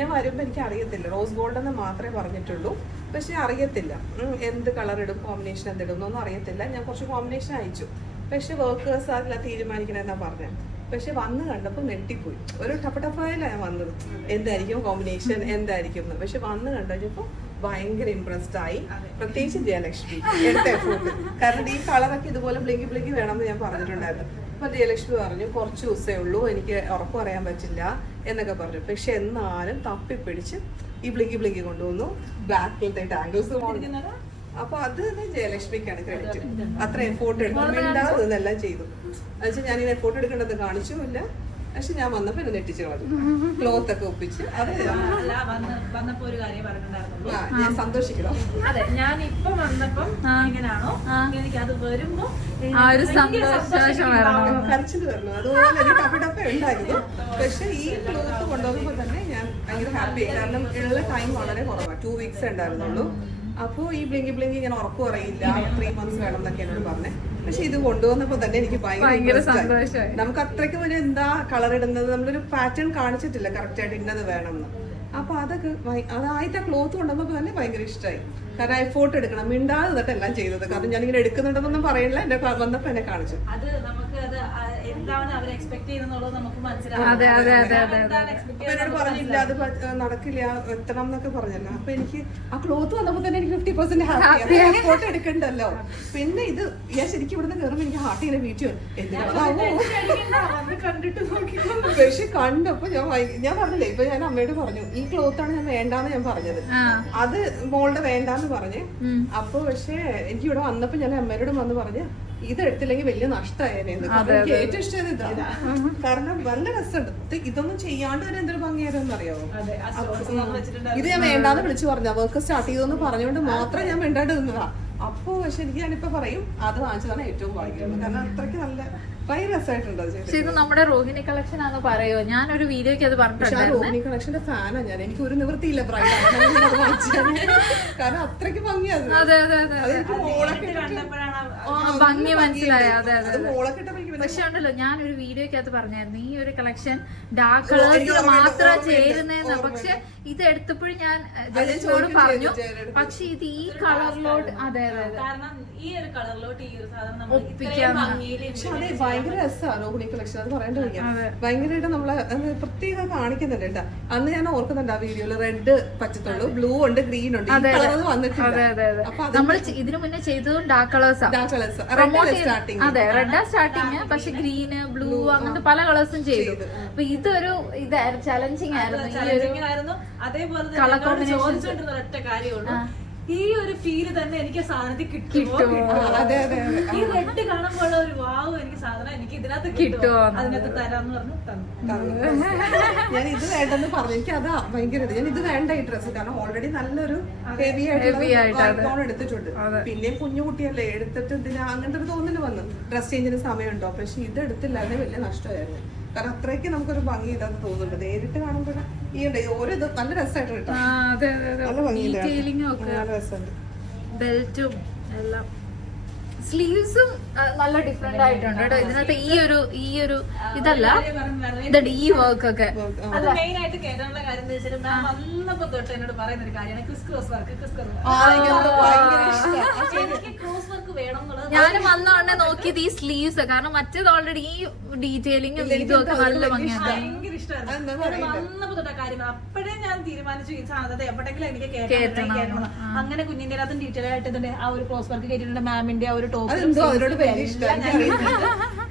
ഞാൻ വരുമ്പോൾ എനിക്ക് അറിയത്തില്ല, റോസ് ഗോൾഡ് എന്ന് മാത്രമേ പറഞ്ഞിട്ടുള്ളൂ. പക്ഷെ അറിയത്തില്ല എന്ത് കളർ ഇടും, കോമ്പിനേഷൻ എന്തിടും എന്നൊന്നും അറിയത്തില്ല. ഞാൻ കുറച്ച് കോമ്പിനേഷൻ അയച്ചു, പക്ഷെ വർക്കേഴ്സ് അതില്ല തീരുമാനിക്കണമെന്നാ പറഞ്ഞത്. പക്ഷെ വന്ന് കണ്ടപ്പോൾ നെട്ടിപ്പോയി. ഒരു ടപ്പടപ്പായിലാണ് ഞാൻ വന്നത്, എന്തായിരിക്കും കോമ്പിനേഷൻ എന്തായിരിക്കും എന്ന്. പക്ഷെ വന്ന് കണ്ടുകഴിഞ്ഞപ്പോൾ ഭയങ്കര ഇംപ്രസ്ഡ് ആയി. പ്രത്യേകിച്ച് ജയലക്ഷ്മി എടുത്ത എഫോർട്ട്. കാരണം ഈ കളറൊക്കെ ഇതുപോലെ ബ്ലിങ്കി ബ്ലിങ്കി വേണമെന്ന് ഞാൻ പറഞ്ഞിട്ടുണ്ടായിരുന്നു. അപ്പൊ ജയലക്ഷ്മി പറഞ്ഞു കുറച്ച് ദിവസമേ ഉള്ളൂ, എനിക്ക് ഉറപ്പ് പറയാൻ പറ്റില്ല എന്നൊക്കെ പറഞ്ഞു. പക്ഷെ എന്നാലും തപ്പിപ്പിടിച്ച് ഈ ബ്ലിങ്കി ബ്ലിങ്കി കൊണ്ടുവന്നു. ബാക്കിലത്തെ ടാങ്കിൾസ് അപ്പൊ അത് തന്നെ ജയലക്ഷ്മിക്കാണ് ക്രെഡിറ്റ്. അത്ര എഫോർട്ട് എടുക്കും എല്ലാം ചെയ്തു. എന്നുവെച്ചാൽ ഞാൻ ഈ എഫോർട്ട് എടുക്കേണ്ടത് കാണിച്ചുമില്ല. പക്ഷെ ഞാൻ വന്നപ്പോ എന്നെ നെട്ടിച്ചു കളഞ്ഞു, ക്ലോത്ത് ഒക്കെ ഒപ്പിച്ച്. അത് വന്നപ്പോ ഒരു കാര്യം പറഞ്ഞിട്ടുണ്ടായിരുന്നു, ഞാൻ സന്തോഷിക്കണം. അതെ, ഞാൻ ഇപ്പൊ വന്നപ്പം എങ്ങനെയാണോ എനിക്ക് അത് വരുമ്പോ കരച്ചിൽ വരണം. അതുപോലെ ടപ്പ ഉണ്ടായിരുന്നു. പക്ഷെ ഈ ക്ലോത്ത് കൊണ്ടുവന്നപ്പോ തന്നെ ഞാൻ ഭയങ്കര ഹാപ്പി ആയി. കാരണം ഉള്ള ടൈം വളരെ കുറവാണ്, 2 weeks ഉണ്ടായിരുന്നുള്ളൂ. അപ്പോൾ ഈ ബ്ലിങ്കി ബ്ലിങ്കി ഞാൻ ഉറപ്പ് പറയില്ല, 3 months വേണം എന്നൊക്കെ എന്നോട് പറഞ്ഞേ. പക്ഷെ ഇത് കൊണ്ടുവന്നപ്പോ തന്നെ എനിക്ക് ഭയങ്കര സന്തോഷമായി. നമുക്ക് അത്രയ്ക്ക് വലിയ എന്താ കളർ ഇടുന്നത്, നമ്മളൊരു പാറ്റേൺ കാണിച്ചിട്ടില്ല കറക്റ്റ് ആയിട്ട് ഇന്നത് വേണമെന്ന്. അപ്പൊ അതൊക്കെ അതായിട്ട് ക്ലോത്ത് കൊണ്ടുവന്നപ്പോ തന്നെ ഭയങ്കര ഇഷ്ടമായി. കാരണം എഫോർട്ട് എടുക്കണം, മിണ്ടാതെ തൊട്ട് എല്ലാം ചെയ്തത്. കാരണം ഞാനിങ്ങനെ എടുക്കുന്നുണ്ടെന്നൊന്നും പറയില്ല, എന്നെ വന്നപ്പോ എന്നെ കാണിച്ചു. അത് നമുക്ക് അത് എന്താണ് അവർ എക്സ്പെക്ട് ചെയ്യുന്നുള്ളത് നമുക്ക് മനസ്സിലാവും. എന്നോട് പറഞ്ഞില്ല അത് നടക്കില്ല, എത്തണം എന്നൊക്കെ പറഞ്ഞല്ലോ. അപ്പൊ എനിക്ക് ആ ക്ലോത്ത് വന്നപ്പോ തന്നെ എനിക്ക് 50% ഹാപ്പി. എഫോർട്ട് എടുക്കണ്ടല്ലോ. പിന്നെ ഇത് ഞാൻ ശരിക്കും ഇവിടുന്ന് കയറുമ്പോ എനിക്ക് ഹാർട്ട് ഇങ്ങനെ വീട്ടിൽ കണ്ടിട്ട് നോക്കി. പക്ഷെ കണ്ടപ്പോ ഞാൻ പറഞ്ഞില്ലേ, ഇപ്പൊ ഞാൻ അമ്മയോട് പറഞ്ഞു ഈ ക്ലോത്താണ് ഞാൻ വേണ്ടാന്ന് ഞാൻ പറഞ്ഞത്. അത് മോളുടെ വേണ്ടാന്ന് പറഞ്ഞ്. അപ്പൊ പക്ഷെ എനിക്ക് ഇവിടെ വന്നപ്പോ ഞാൻ അമ്മയോടും വന്ന് പറഞ്ഞ് ഇത് എടുത്തില്ലെങ്കിൽ വലിയ നഷ്ടമായേനെന്ന്. കാരണം എനിക്ക് ഏറ്റവും ഇഷ്ടം ഇതാണ്. കാരണം നല്ല രസമുണ്ട്. ഇതൊന്നും ചെയ്യാണ്ട് തന്നെ എന്തൊരു ഭംഗിയായിരുന്നു അറിയാമോ. ഇത് ഞാൻ വേണ്ടാന്ന് വിളിച്ചു പറഞ്ഞ വർക്ക് സ്റ്റാർട്ട് ചെയ്തോന്ന് പറഞ്ഞുകൊണ്ട് മാത്രം ഞാൻ വേണ്ടാണ്ട് നിന്നതാ. അപ്പോ പക്ഷെ എനിക്ക് ഞാനിപ്പോ പറയും അത് വാങ്ങിച്ചതാണ് ഏറ്റവും ഭാഗ്യം. കാരണം അത്രയ്ക്ക് നല്ല ഭയങ്കര രസമായിട്ടുണ്ട്. ഇത് നമ്മുടെ റോഹിണി കളക്ഷൻ ആണെന്ന് പറയോ? ഞാനൊരു വീഡിയോക്ക് അത് പറഞ്ഞിട്ടുണ്ടായിരുന്നു. റോഹിണി കളക്ഷന്റെ ഫാനാ ഞാൻ. എനിക്ക് ഒരു നിവൃത്തിയില്ല കാരണം അത്രയ്ക്ക് ഭംഗിയാണ്. ഭംഗി മനസ്സിലായ. അതെ അതെ. പക്ഷെ ഉണ്ടല്ലോ, ഞാനൊരു വീഡിയോക്കകത്ത് പറഞ്ഞായിരുന്നു ഈ ഒരു കളക്ഷൻ ഡാർക്ക് കളേഴ്സിൽ മാത്രം ചേരുന്നതെന്ന്. പക്ഷെ ഇത് എടുത്തപ്പോഴും ഞാൻ ജഡ്ജിനോട് പറഞ്ഞു, പക്ഷെ ഇത് ഈ കളറിലോട്ട് അതെ അതെ കാരണം ഈ ഒരു കളറിലോട്ട് ഈ ഒരു സാധനം ഒപ്പിക്കാൻ ഭയങ്കര രസമാണ് റോഹിണി കളക്ഷൻ. അത് പറയേണ്ട വയ്യ. ഭയങ്കരമായിട്ട് നമ്മളെ പ്രത്യേകം കാണിക്കുന്നുണ്ട് കേട്ടോ. അന്ന് ഞാൻ ഓർക്കുന്നുണ്ട് ആ വീഡിയോയില് റെഡ് പറ്റത്തുള്ളൂ, ബ്ലൂ ഉണ്ട്, ഗ്രീൻ ഉണ്ട്, വന്നിട്ടുണ്ട്. നമ്മൾ ഇതിനു മുന്നേ ചെയ്തതും ഡാർക്ക് കളേഴ്സ്. അതെ, റെഡാ സ്റ്റാർട്ടിങ്. പക്ഷെ ഗ്രീന്, ബ്ലൂ അങ്ങനത്തെ പല കളേഴ്സും ചെയ്തു. അപ്പൊ ഇതൊരു ഇതായിരുന്നു, ചലഞ്ചിങ് ആയിരുന്നു ഈ ഒരു അതേപോലെ കളർ കോമ്പിനേഷൻ. ഒറ്റ കാര്യമുള്ളൂ, ഈ ഒരു ഫീല് തന്നെ എനിക്ക് സാധനത്തിൽ കിട്ടുമോ. ഈ റെഡ് കാണുമ്പോൾ ഒരു വാവ്, എനിക്ക് സാധനം എനിക്ക് ഇതിനകത്ത് കിട്ടുമോ, അതിനകത്ത് തരാന്ന് പറഞ്ഞു തന്നു. ഞാൻ ഇത് വേണ്ടെന്ന് പറഞ്ഞു. എനിക്ക് അതാ ഭയങ്കര ഞാൻ ഇത് വേണ്ട ഈ ഡ്രസ്സ്. കാരണം ഓൾറെഡി നല്ലൊരു ഹെവി ആയിട്ട് എടുത്തിട്ടുണ്ട്. പിന്നെ കുഞ്ഞുകുട്ടിയല്ലേ എടുത്തിട്ട് ഇതിന് അങ്ങനത്തെ ഒരു തോന്നല് വന്നു ഡ്രസ് ചേഞ്ചിന് സമയമുണ്ടോ. പക്ഷെ ഇത് എടുത്തില്ലാതെ വലിയ നഷ്ടമായിരുന്നു. കാരണം അത്രയ്ക്ക് നമുക്കൊരു ഭംഗി ഇതാന്ന് തോന്നുന്നുണ്ട്. നേരിട്ട് കാണുമ്പോൾ ഈ ഓരോ ഇത് നല്ല രസമായിട്ട് കിട്ടും. നല്ല ഭംഗിയില്ല, ബെൽറ്റും എല്ലാം. സ്ലീവ്സും നല്ല ഡിഫറെന്റ് ആയിട്ടുണ്ട് കേട്ടോ. ഇതിനകത്ത് ഈ ഒരു ഇതല്ല, ഇതുണ്ട് ഈ വർക്ക് ഒക്കെ. അത് മെയിൻ ആയിട്ട് കേട്ടാനുള്ള കാര്യം എന്താ വെച്ചാൽ മാം വന്നപ്പോ തൊട്ട് എന്നോട് പറയുന്ന ഒരു കാര്യമാണ് ക്രിസ് വർക്ക്. എനിക്ക് ക്രോസ് വർക്ക് വേണം എന്നുള്ളത് ഞാൻ വന്നോണ്ടേ നോക്കിയത് ഈ സ്ലീവ്സ്. കാരണം മറ്റേത് ഓൾറെഡി ഈ ഡീറ്റെയിലിംഗും ഇതും ഒക്കെ നല്ല ഭംഗിയാണ്. ഭയങ്കര ഇഷ്ടമായിരുന്നു വന്നപ്പോ തൊട്ട കാര്യം. അപ്പോഴേ ഞാൻ തീരുമാനിച്ചു ഈ സാധനത്തെ എപ്പോഴെങ്കിലും എനിക്ക് കേട്ടണം. അങ്ങനെ കുഞ്ഞിന്റെ അതും ഡീറ്റെയിൽ ആയിട്ട് ഇതിന്റെ ആ ഒരു ക്രോസ് വർക്ക് കേട്ടിട്ടുണ്ട്. മാമിന്റെ ആ ഒരു ടോപ്പ്.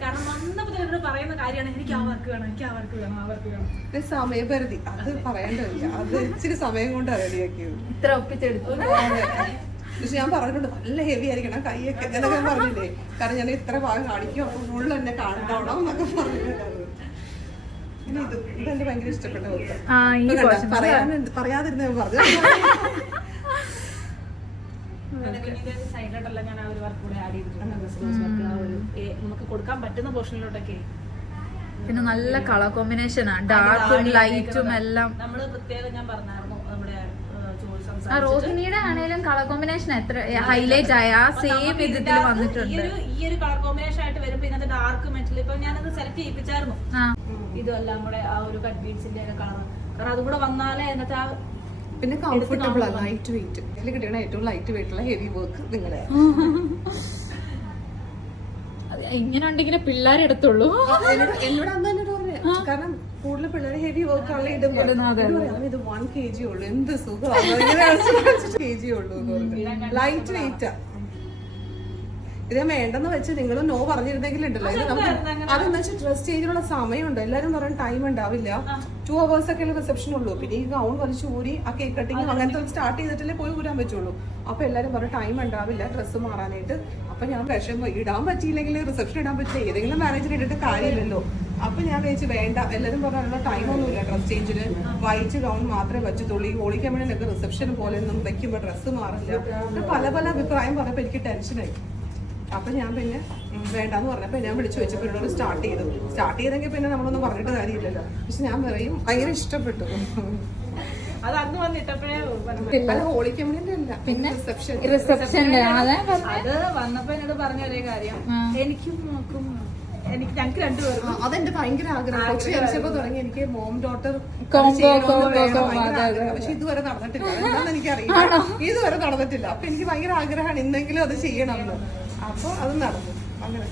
കാരണം വന്നപ്പോ എന്നോട് പറയുന്ന കാര്യമാണ് എനിക്ക് ആ വർക്ക് വേണം, എനിക്ക് ആ വർക്ക് വേണം, ആ വർക്ക് വേണം. സമയപരിധി അത് പറയേണ്ടതില്ല. അത് ഇച്ചിരി സമയം കൊണ്ട് റെഡിയാക്കിയത്. ഇത്ര ഒപ്പിച്ചെടുത്തു. പക്ഷെ ഞാൻ പറഞ്ഞിട്ടുണ്ട് നല്ല ഹെവി ആയിരിക്കണം കൈയൊക്കെ എന്നൊക്കെ ഞാൻ പറഞ്ഞില്ലേ. കാരണം ഞാൻ ഇത്ര ഭാഗം കാണിക്കും, അപ്പൊ ഫുള്ള് എന്നെ കാണണം എന്നൊക്കെ പറഞ്ഞിട്ടുണ്ടായിരുന്നു. പിന്നെ ഇതെന്റെ ഭയങ്കര ഇഷ്ടപ്പെട്ട വർക്ക്. പറയാതിരുന്ന പറഞ്ഞു. സൈഡിലോട്ടല്ല ഞാൻ ആ ഒരു വർക്ക് കൂടെ ആഡ് ചെയ്തിട്ടുണ്ട്. നമുക്ക് കൊടുക്കാൻ പറ്റുന്ന പോർഷനിലോട്ടൊക്കെ. പിന്നെ നല്ല കളർ കോമ്പിനേഷനാണ്, ഡാർക്കും ലൈറ്റും എല്ലാം. നമ്മള് പ്രത്യേകം ഞാൻ പറഞ്ഞായിരുന്നു നമ്മുടെ റോഹിണിയുടെ ആണെങ്കിലും കളർ കോമ്പിനേഷൻ എത്ര ഹൈലൈറ്റ് ആയ സെയിം ഇതിൽ വന്നിട്ടുണ്ട്. ഈ ഒരു കളർ കോമ്പിനേഷൻ ആയിട്ട് വരുമ്പോ ഇതിനകത്ത് ഡാർക്ക് മെറ്റൽ ഇപ്പൊ ഞാനത് സെലക്ട് ചെയ്യിപ്പിച്ചായിരുന്നു. ഇതെല്ലാം കൂടെ ആ ഒരു കട്ട് ബീഡ്സിന്റെ കളർ കാരണം അതും കൂടെ വന്നാലേ അതിനകത്ത് ആ പിന്നെ കംഫർട്ടബിൾ ആണ്, ലൈറ്റ് വെയിറ്റ്. ഇതിൽ കിട്ടണ ഏറ്റവും ലൈറ്റ് വെയിറ്റുള്ള ഹെവി വർക്ക് നിങ്ങളെ. ഇങ്ങനെ ഉണ്ടെങ്കിൽ പിള്ളേരെടുത്തുള്ളൂ. എന്നോട് അന്ന് തന്നെ പറഞ്ഞു, കാരണം കൂടുതൽ പിള്ളേർ ഹെവി വർക്ക് ആണ് ഇടുന്നത്. ഇത് 1 kg ഉള്ളൂ, എന്ത് സുഖമാണ്, kg ഉള്ളൂ എന്ന് പറഞ്ഞു. ലൈറ്റ് വെയിറ്റാ. ഇത് ഞാൻ വേണ്ടെന്ന് വെച്ച് നിങ്ങൾ നോ പറഞ്ഞിരുന്നെങ്കിലുണ്ടല്ലോ, ഇത് നമുക്ക് അതെന്താ വെച്ചാൽ ഡ്രസ് ചേഞ്ചിനുള്ള സമയമുണ്ട്. എല്ലാരും പറയാൻ ടൈം ഉണ്ടാവില്ല, 2 hours ഒക്കെ റിസപ്ഷൻ ഉള്ളൂ. പിന്നെ ഈ ഗൗൺ വലിച്ചു ഊരി ആ കേക്ക് കട്ടിങ് അങ്ങനത്തെ സ്റ്റാർട്ട് ചെയ്തിട്ടല്ലേ പോയി ഊരാൻ പറ്റുള്ളൂ. അപ്പൊ എല്ലാരും പറയും ടൈം ഉണ്ടാവില്ല ഡ്രസ്സ് മാറാനായിട്ട്. അപ്പൊ ഞാൻ വിഷമം, ഇടാൻ പറ്റിയില്ലെങ്കിൽ റിസപ്ഷൻ ഇടാൻ പറ്റില്ല, ഏതെങ്കിലും മാനേജർ ഇട്ടിട്ട് കാര്യമില്ലല്ലോ. അപ്പൊ ഞാൻ വിചാരിച്ചു വേണ്ട, എല്ലാരും പറഞ്ഞാലുള്ള ടൈമൊന്നുമില്ല ഡ്രസ് ചേഞ്ചിന്, വൈറ്റ് ഗൗൺ മാത്രമേ പറ്റത്തുള്ളൂ. ഈ ഹോളിക്കമ്മണിലൊക്കെ റിസപ്ഷൻ പോലെ ഒന്നും വെക്കുമ്പോൾ ഡ്രസ്സ് മാറില്ല. പല പല അഭിപ്രായം പറഞ്ഞപ്പോൾ എനിക്ക് ടെൻഷനായി. അപ്പൊ ഞാൻ പിന്നെ വേണ്ടാന്ന് പറഞ്ഞപ്പോ ഞാൻ വിളിച്ചു വെച്ചപ്പോ എന്നോട് സ്റ്റാർട്ട് ചെയ്തെങ്കിൽ പിന്നെ നമ്മളൊന്നും പറഞ്ഞിട്ട് കാര്യമില്ലല്ലോ. പക്ഷെ ഞാൻ പറയും ഭയങ്കര ഇഷ്ടപ്പെട്ടു. അത് അന്ന് വന്നിട്ടപ്പോഴേ അല്ല ഹോളിക്കമ്മണിന്റെ അല്ല, പിന്നെ റിസപ്ഷന്റെ അത് വന്നപ്പോ എന്നോട് പറഞ്ഞ ഒരേ കാര്യം, എനിക്കും നോക്കും, ഞങ്ങൾക്ക് രണ്ടുപേർക്കും അതെന്റെ ഭയങ്കര ആഗ്രഹം. കൊച്ചു ജനിച്ചപ്പോ തുടങ്ങി എനിക്ക് മോം ഡോട്ടർ, പക്ഷെ ഇതുവരെ നടന്നിട്ടില്ല. എന്താണെന്ന് എനിക്കറിയില്ല, ഇതുവരെ നടന്നിട്ടില്ല. അപ്പൊ എനിക്ക് ഭയങ്കര ആഗ്രഹമാണ് ഇന്നെങ്കിലും അത് ചെയ്യണം എന്ന്. അപ്പൊ അത് നടന്നു അങ്ങനെ.